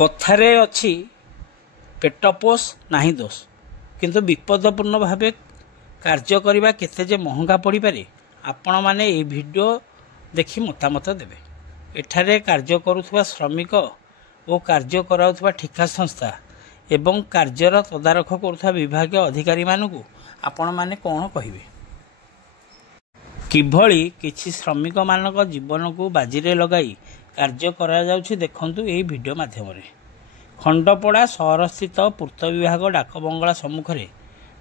कथारे अच्छी पेट पोष नाही दोष किंतु विपदपूर्ण भाव कार्य करने केते जे महंगा पड़ पारे आपण मैंने ये वीडियो देखि मतामत देवे। एठारे कार्य करुवा श्रमिक और कार्य कराउथुवा ठिका संस्था एवं कार्यर तदारख करुवा विभाग अधिकारी मानकु आपण माने कौन कहिबे। किभली किछि श्रमिक मानक जीवन को बाजी लगाई कार्य करा जाउछि देखंतु एही वीडियो माध्यम रे। खंडपड़ा सहर स्थित पूर्त विभाग डाक बंगला सम्मुख में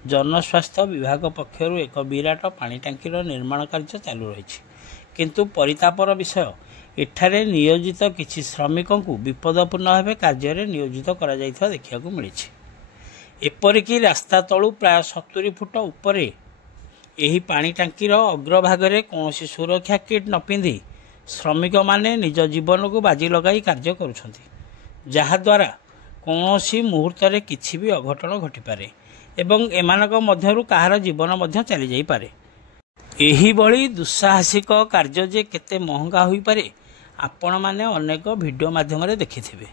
जनस्वास्थ्य विभाग पक्षर एक विराट पानी टांकीर निर्माण कार्य चालू रही। किंतु परितापर विषय एठारे नियोजित किछि श्रमिकों को विपदपूर्ण भाव कार्य नियोजित करा जाइथिबा देखिବାକୁ मिलिछि। एपरिकी रास्ता तलू प्राय 70 फुट उपरे एही पानी टांकीर अग्रभाग कौन सुरक्षा किट न पिंधि श्रमिक माने निज जीवन को बाजी लगाई कार्य करुछंती, जहाद्वारा कौनसी मुहूर्त रे किछि भी अघटन घटिपारे एवं एमानक मध्यरु कहार जीवन मध्य चली जाई पारे। एही बळी दुस्साहसिक कार्य जे केते महंगा होई पारे आपण माने अनेक वीडियो माध्यम रे देखिथिबे।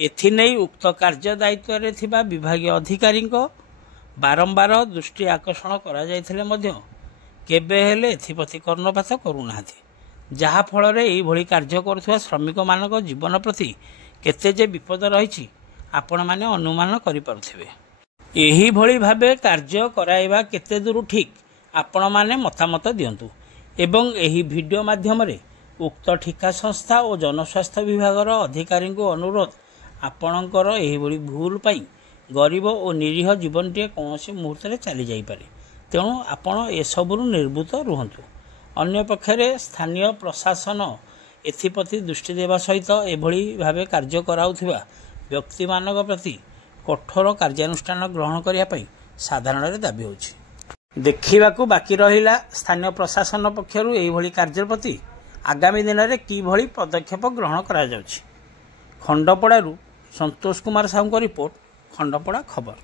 एथि नै उक्त कार्य दायित्व रे थिबा विभागीय अधिकारी बारंबार दृष्टि आकर्षण करा जायथिले मध्य केबे हेले एथिपति कर्णपात करूनाहांती, जहा फल रे एही भଳି कार्य करुवा श्रमिक मानक जीवन प्रति केते जे विपद रही आपण माने अनुमान करि पारुथिबे। एही भଳି भाबे कार्य कराइबा केते दूर ठीक आपण माने मतामत दियंतु एवं एही वीडियो माध्यम रे उक्त ठिका संस्था और जनस्वास्थ्य विभाग अधिकारी को अनुरोध आपणकर एही भଳି भूल पाई गरीब और निरीह जीवन टे कौन मुहूर्त में चली जाई पारे, तेणु आपण एसबुरु निर्भूत रुहंतु। अन्य पक्षरे स्थानीय प्रशासन एथिप्रति दृष्टि देवा सहित एभଳି भावे कार्य कराउथिबा व्यक्ति मानक प्रति कठोर कार्यानुष्ठान ग्रहण करने साधारण दाबी होछि। देखिबाकू बाकी रहिला स्थानीय प्रशासन पक्षरु एही भଳି कार्य प्रति आगामी दिन में किभଳି पदक्षेप ग्रहण करा जाउछि। खंडपड़ारू संतोष कुमार साहू रिपोर्ट, खंडपड़ा खबर।